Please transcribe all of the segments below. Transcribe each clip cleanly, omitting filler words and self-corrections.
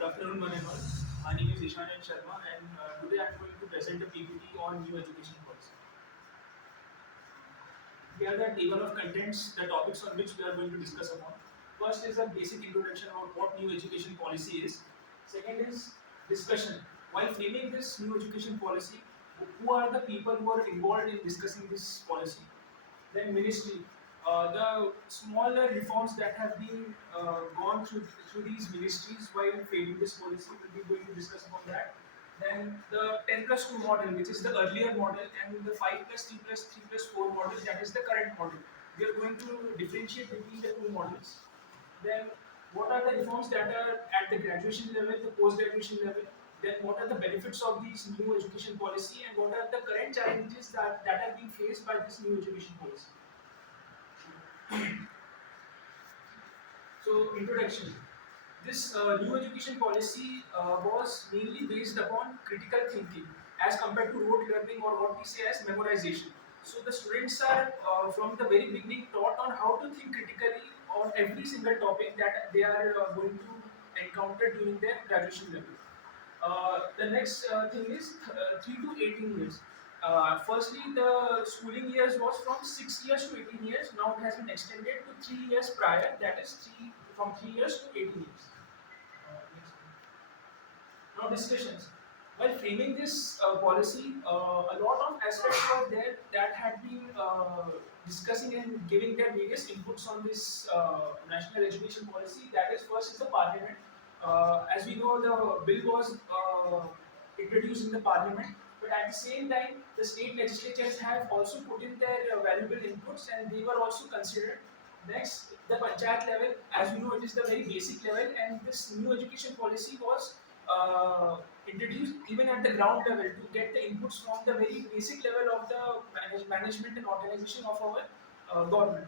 Good afternoon, one and all. My name is Ishanand Sharma, and today I'm going to present a PPT on new education policy. Here are the table of contents, the topics on which we are going to discuss upon. First is a basic introduction about what new education policy is. Second is discussion. While framing this new education policy, who are the people who are involved in discussing this policy? Then ministry. The smaller reforms that have been gone through these ministries while framing this policy, we'll be going to discuss about that. Then the 10 plus 2 model, which is the earlier model, and the 5 plus 3 plus 3 plus 4 model, that is the current model. We are going to differentiate between the two models. Then what are the reforms that are at the graduation level, the post-graduation level? Then what are the benefits of this new education policy, and what are the current challenges that are being faced by this new education policy? So, introduction. This new education policy was mainly based upon critical thinking as compared to rote learning or what we say as memorization. So, the students are from the very beginning taught on how to think critically on every single topic that they are going to encounter during their graduation level. The next thing is 3 to 18 years. Firstly, the schooling years was from 6 years to 18 years. Now it has been extended to 3 years prior, that is from 3 years to 18 years. Next. Now discussions. While framing this policy, a lot of aspects were there that had been discussing and giving their various inputs on this national education policy. That is, first is the parliament. As we know, the bill was introduced in the parliament, but at the same time, the state legislatures have also put in their valuable inputs, and they were also considered. Next, the panchayat level, as we know, it is the very basic level, and this new education policy was introduced even at the ground level to get the inputs from the very basic level of the management and organization of our government.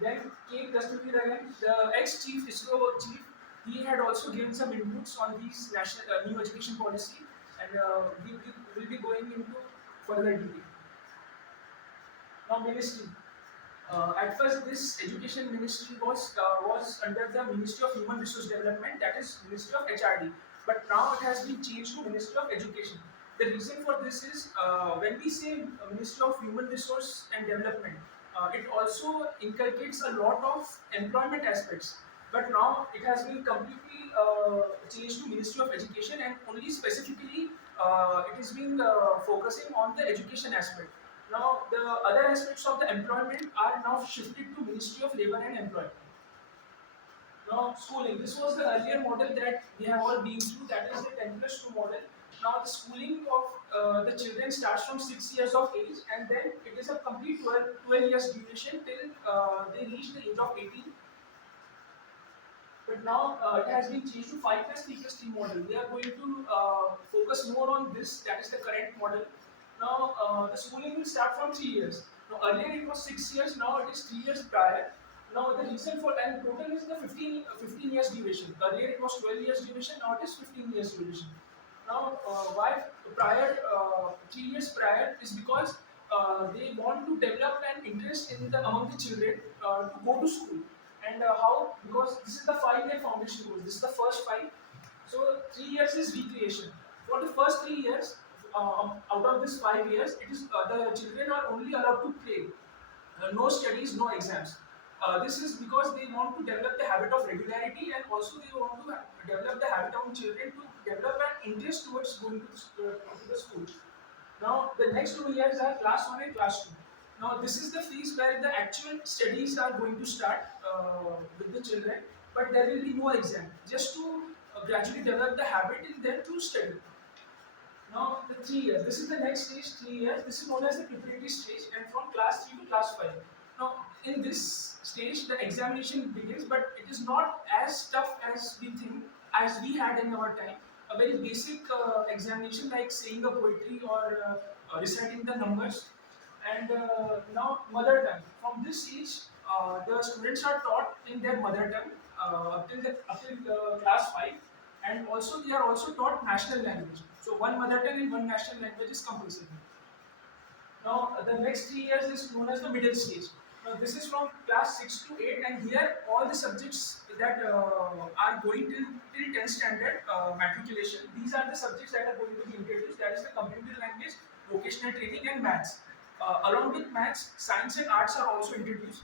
Then came Kasturi Ragan, the ex-chief ISRO chief. He had also given some inputs on these national new education policy, and we will be going into further detail. Now, ministry. At first, this education ministry was under the Ministry of Human Resource Development, that is Ministry of HRD. But now it has been changed to Ministry of Education. The reason for this is when we say Ministry of Human Resource and Development, it also inculcates a lot of employment aspects. But now it has been completely changed to Ministry of Education, and only specifically it is being focusing on the education aspect. Now, the other aspects of the employment are now shifted to Ministry of Labour and Employment. Now, schooling. This was the earlier model that we have all been through, that is the 10 plus 2 model. Now, the schooling of the children starts from 6 years of age, and then it is a complete 12 years duration till they reach the age of 18. But now it has been changed to 5 plus 3 plus 3 model. We are going to focus more on this, that is the current model. Now, the schooling will start from 3 years. Now, earlier it was 6 years, now it is 3 years prior. Now, the reason for, and total is the 15 years duration. Earlier it was 12 years duration, now it is 15 years duration. Now, why prior, 3 years prior is because they want to develop an interest in the among the children to go to school. And how? Because this is the 5 year foundation course. This is the first 5. So 3 years is recreation. For the first 3 years, out of this 5 years, it is the children are only allowed to play. No studies, no exams. This is because they want to develop the habit of regularity, and also they want to develop the habit of children to develop an interest towards going to the school. Now, the next 2 years are class 1 and class 2. Now, this is the phase where the actual studies are going to start with the children, but there will be no exam, just to gradually develop the habit in them to study. Now, the 3 years, this is the next stage, 3 years, this is known as the preparatory stage, and from class 3 to class 5. Now, in this stage, the examination begins, but it is not as tough as we think, as we had in our time. A very basic examination like saying a poetry or reciting the numbers. And now, mother tongue. From this age, the students are taught in their mother tongue up till class 5, and also they are also taught national language. So, one mother tongue and one national language is compulsory. Now, the next 3 years is known as the middle stage. Now, this is from class 6 to 8, and here all the subjects that are going till 10th standard matriculation. These are the subjects that are going to be introduced. That is the computer language, vocational training, and maths. Along with maths, science and arts are also introduced.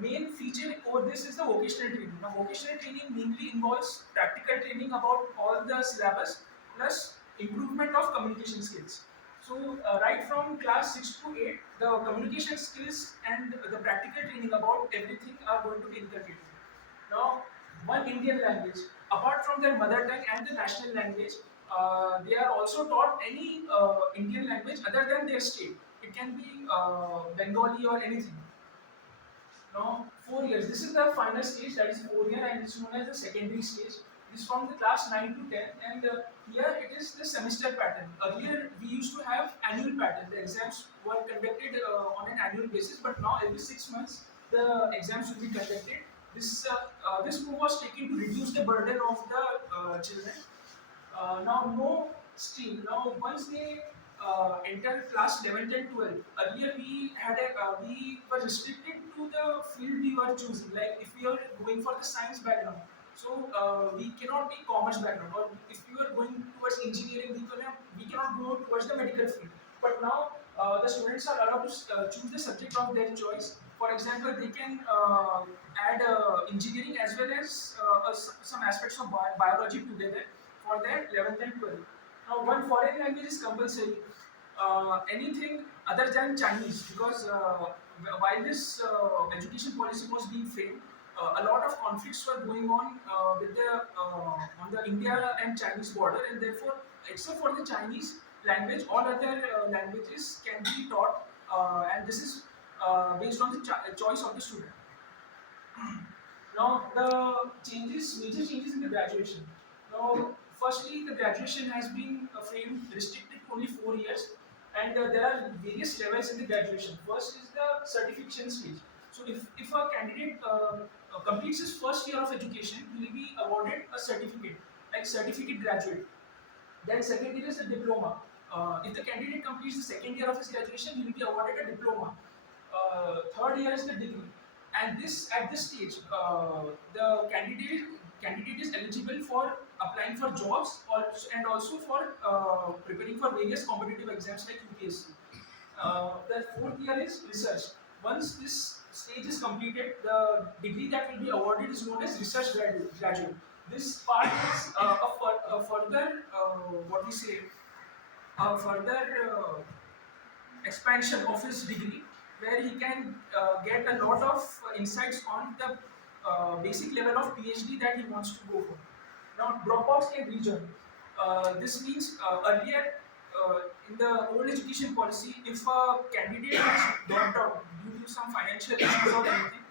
Main feature over this is the vocational training. Now, vocational training mainly involves practical training about all the syllabus plus improvement of communication skills. So, right from class 6 to 8, the communication skills and the practical training about everything are going to be inculcated. Now, one Indian language, apart from their mother tongue and the national language, they are also taught any Indian language other than their state. It can be Bengali or anything. Now, 4 years. This is the final stage, that is 4 year, and it's known as the secondary stage. This is from the class 9 to 10, and here it is the semester pattern. Earlier, we used to have annual pattern. The exams were conducted on an annual basis, but now every 6 months the exams will be conducted. This move was taken to reduce the burden of the children. Now, no stream. Now, once they enter class 11th and 12th, earlier we were restricted to the field we were choosing. Like if we are going for the science background, so we cannot be commerce background. Or if we are going towards engineering, we cannot go towards the medical field. But now the students are allowed to choose the subject of their choice. For example, they can add engineering as well as some aspects of biology together for their 11th and 12th. Now, one foreign language is compulsory. Anything other than Chinese, because while this education policy was being framed, a lot of conflicts were going on on the India and Chinese border, and therefore, except for the Chinese language, all other languages can be taught, and this is based on the choice of the student. Now, major changes in the graduation. Now, firstly, the graduation has been framed restricted to only 4 years, and there are various levels in the graduation. First is the certification stage. So, if a candidate completes his first year of education, he will be awarded a certificate, like certificate graduate. Then, second year is the diploma. If the candidate completes the second year of his graduation, he will be awarded a diploma. Third year is the degree, and this at this stage the candidate is eligible for applying for jobs and also for preparing for various competitive exams like UPSC. The fourth year is research. Once this stage is completed, the degree that will be awarded is known as research graduate. This part is a further what we say a further expansion of his degree, where he can get a lot of insights on the basic level of PhD that he wants to go for. Now, dropouts can rejoin. This means earlier in the old education policy, if a candidate has dropped out due to some financial issues or anything,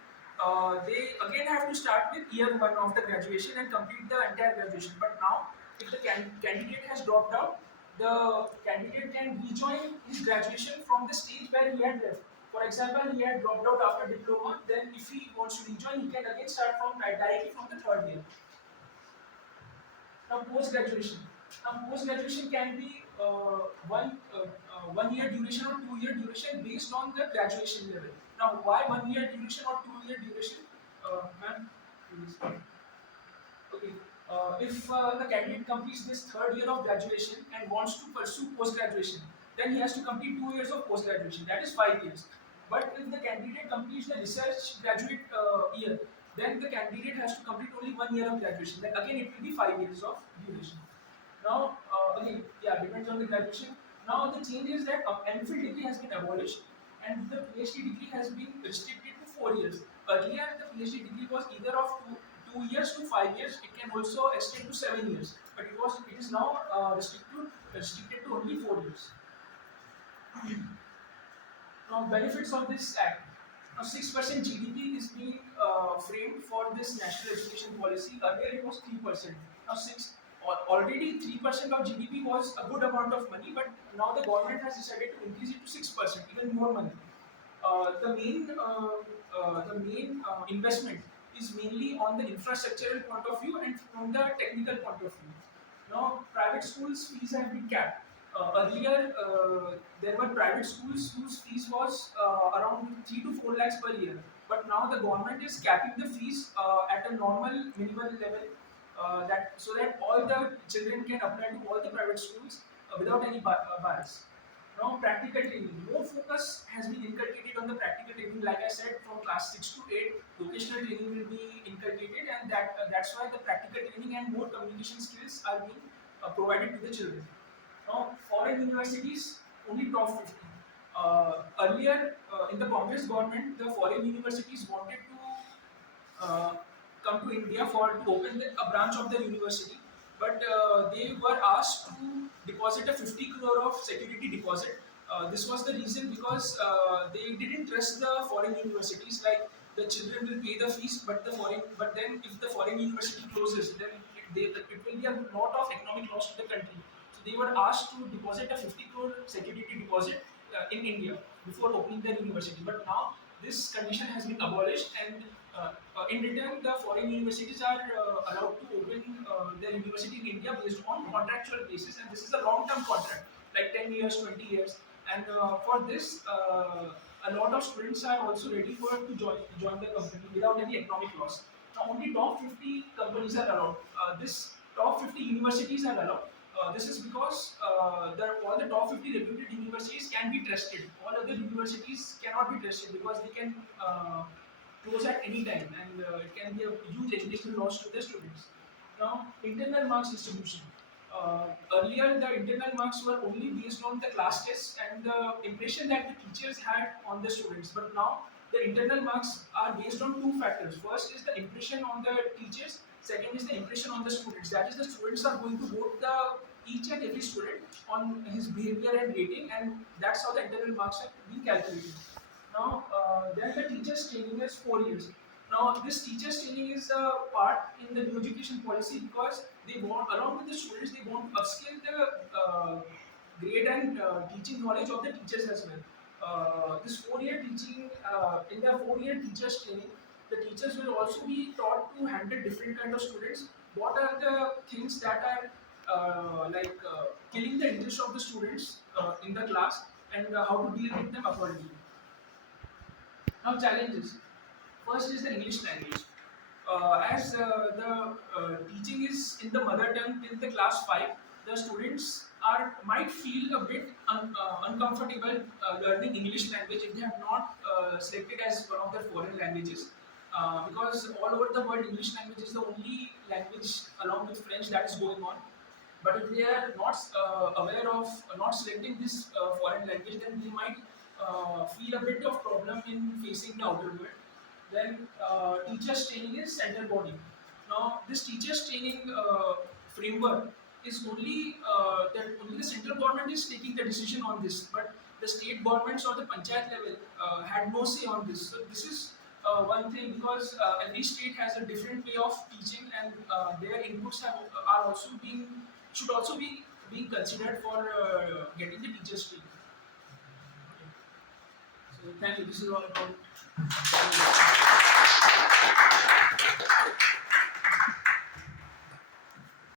they again have to start with year one of the graduation and complete the entire graduation. But now, if the candidate has dropped out, the candidate can rejoin his graduation from the stage where he had left. For example, he had dropped out after diploma. Then, if he wants to rejoin, he can again start from directly from the third year. Now, post graduation. Now, post graduation can be 1 year duration or 2 year duration based on the graduation level. Now, why 1 year duration or 2 year duration? Ma'am, please. Okay. If the candidate completes this third year of graduation and wants to pursue post graduation, then he has to complete 2 years of post graduation. That is 5 years. But if the candidate completes the research graduate year, then the candidate has to complete only 1 year of graduation. Then again, it will be 5 years of duration. Now, again, yeah, depends on the graduation. Now, the change is that MPhil degree has been abolished and the PhD degree has been restricted to 4 years. Earlier, the PhD degree was either of 2 years to 5 years. It can also extend to 7 years, but it is now restricted to only 4 years. Now, benefits of this act. Now, 6% GDP is being framed for this national education policy. Earlier, it was 3%. Now, already 3% of GDP was a good amount of money, but now the government has decided to increase it to 6%, even more money. The main investment is mainly on the infrastructural point of view and from the technical point of view. Now, private schools fees have been capped. Earlier, there were private schools whose fees was around 3 to 4 lakhs per year. But now the government is capping the fees at a normal minimal level, that so that all the children can apply to all the private schools without any bias. Now, practical training. More focus has been inculcated on the practical training. Like I said, from class 6 to 8, vocational training will be inculcated, and that's why the practical training and more communication skills are being provided to the children. Now, foreign universities, only top 50. Earlier, in the Congress government, the foreign universities wanted to uh, come to India to open a branch of the university, but they were asked to deposit a 50 crore of security deposit. This was the reason because they didn't trust the foreign universities. Like the children will pay the fees, but then if the foreign university closes, then it will be a lot of economic loss to the country. So they were asked to deposit a 50 crore security deposit in India before opening their university. But now this condition has been abolished, and in return, the foreign universities are allowed to open their university in India based on contractual basis, and this is a long-term contract, like 10 years, 20 years. And for this, a lot of students are also ready to join the company without any economic loss. Now, only top 50 companies are allowed. This top 50 universities are allowed. This is because all the top 50 reputed universities can be trusted. All other universities cannot be trusted because they can close at any time, and it can be a huge educational loss to the students. Now, internal marks distribution. Earlier, the internal marks were only based on the class tests and the impression that the teachers had on the students. But now, the internal marks are based on two factors. First is the impression on the teachers. Second is the impression on the students. That is, the students are going to vote each and every student on his behavior and rating, and that's how the internal marks are being calculated. Now, then the teachers training is 4 years. Now, this teachers training is a part in the new education policy because they want, along with the students, they want to upskill the grade and teaching knowledge of the teachers as well. This 4 year teaching, in the 4 year teachers training, the teachers will also be taught to handle different kind of students. What are the things that are killing the interest of the students in the class, and how to deal with them accordingly. Now, challenges. First is the English language. As the teaching is in the mother tongue till the class 5, the students might feel a bit uncomfortable learning English language if they have not selected as one of their foreign languages. Because all over the world, English language is the only language along with French that is going on. But if they are not aware of not selecting this foreign language, then they might feel a bit of problem in facing the outer world. Then teachers training is center body. Now this teachers training framework is only the central government is taking the decision on this, but the state governments or the panchayat level had no say on this. So this is one thing, because every state has a different way of teaching, and their inputs are also being should also be being considered for getting the teachers training. So thank you. This is all about.